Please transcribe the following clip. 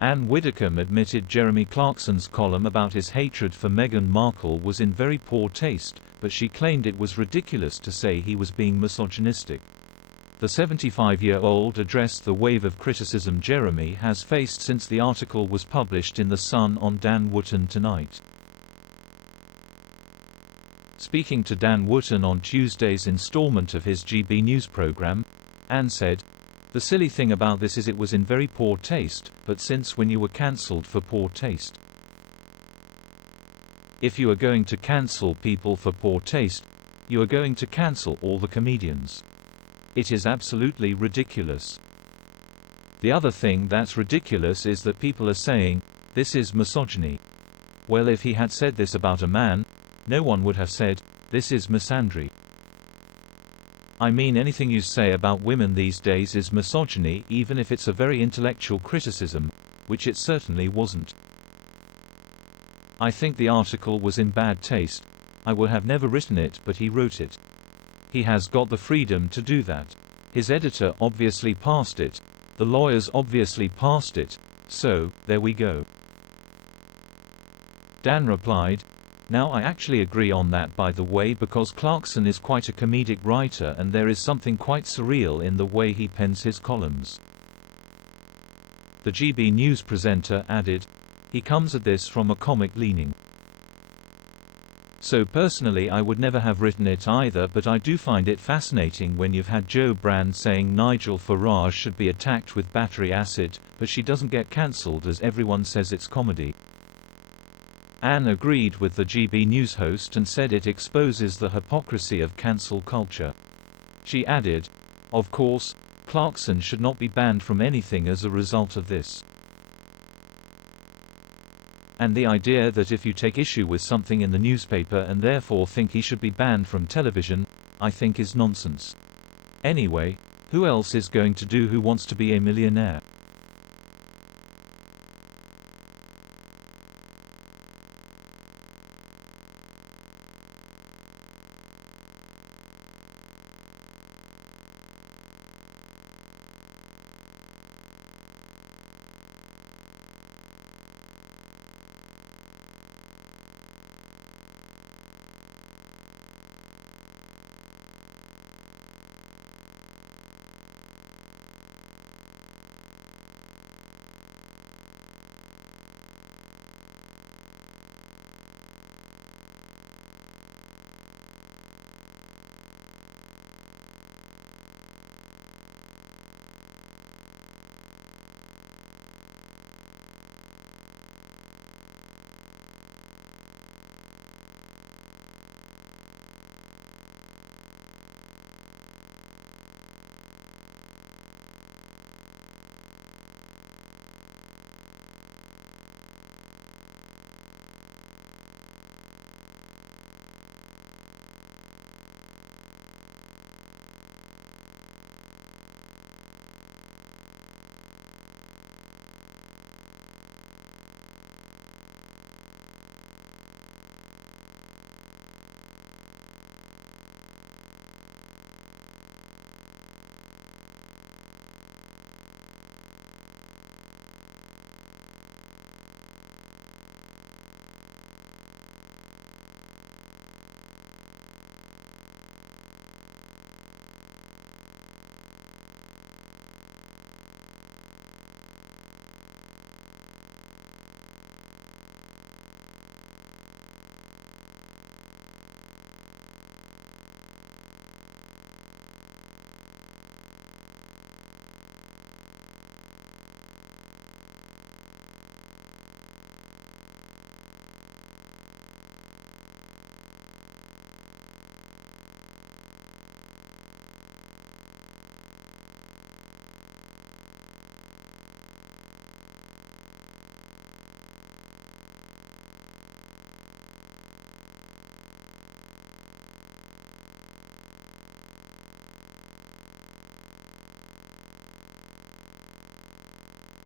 Anne Widdecombe admitted Jeremy Clarkson's column about his hatred for Meghan Markle was in very poor taste, but she claimed it was ridiculous to say he was being misogynistic. The 75-year-old addressed the wave of criticism Jeremy has faced since the article was published in The Sun on Dan Wootton Tonight. Speaking to Dan Wootton on Tuesday's installment of his GB News program, Anne said, "The silly thing about this is it was in very poor taste, but since when you were cancelled for poor taste? If you are going to cancel people for poor taste, you are going to cancel all the comedians. It is absolutely ridiculous. The other thing that's ridiculous is that people are saying, this is misogyny. Well, if he had said this about a man, no one would have said, this is misandry. I mean, anything you say about women these days is misogyny, even if it's a very intellectual criticism, which it certainly wasn't. I think the article was in bad taste. I would have never written it, but he wrote it. He has got the freedom to do that. His editor obviously passed it. The lawyers obviously passed it. So, there we go." Dan replied, "Now I actually agree on that, by the way, because Clarkson is quite a comedic writer and there is something quite surreal in the way he pens his columns." The GB News presenter added, "He comes at this from a comic leaning. So personally I would never have written it either, but I do find it fascinating when you've had Jo Brand saying Nigel Farage should be attacked with battery acid, but she doesn't get cancelled as everyone says it's comedy." Anne agreed with the GB News host and said it exposes the hypocrisy of cancel culture. She added, "Of course, Clarkson should not be banned from anything as a result of this. And the idea that if you take issue with something in the newspaper and therefore think he should be banned from television, I think is nonsense. Anyway, who else is going to do Who Wants to Be a Millionaire?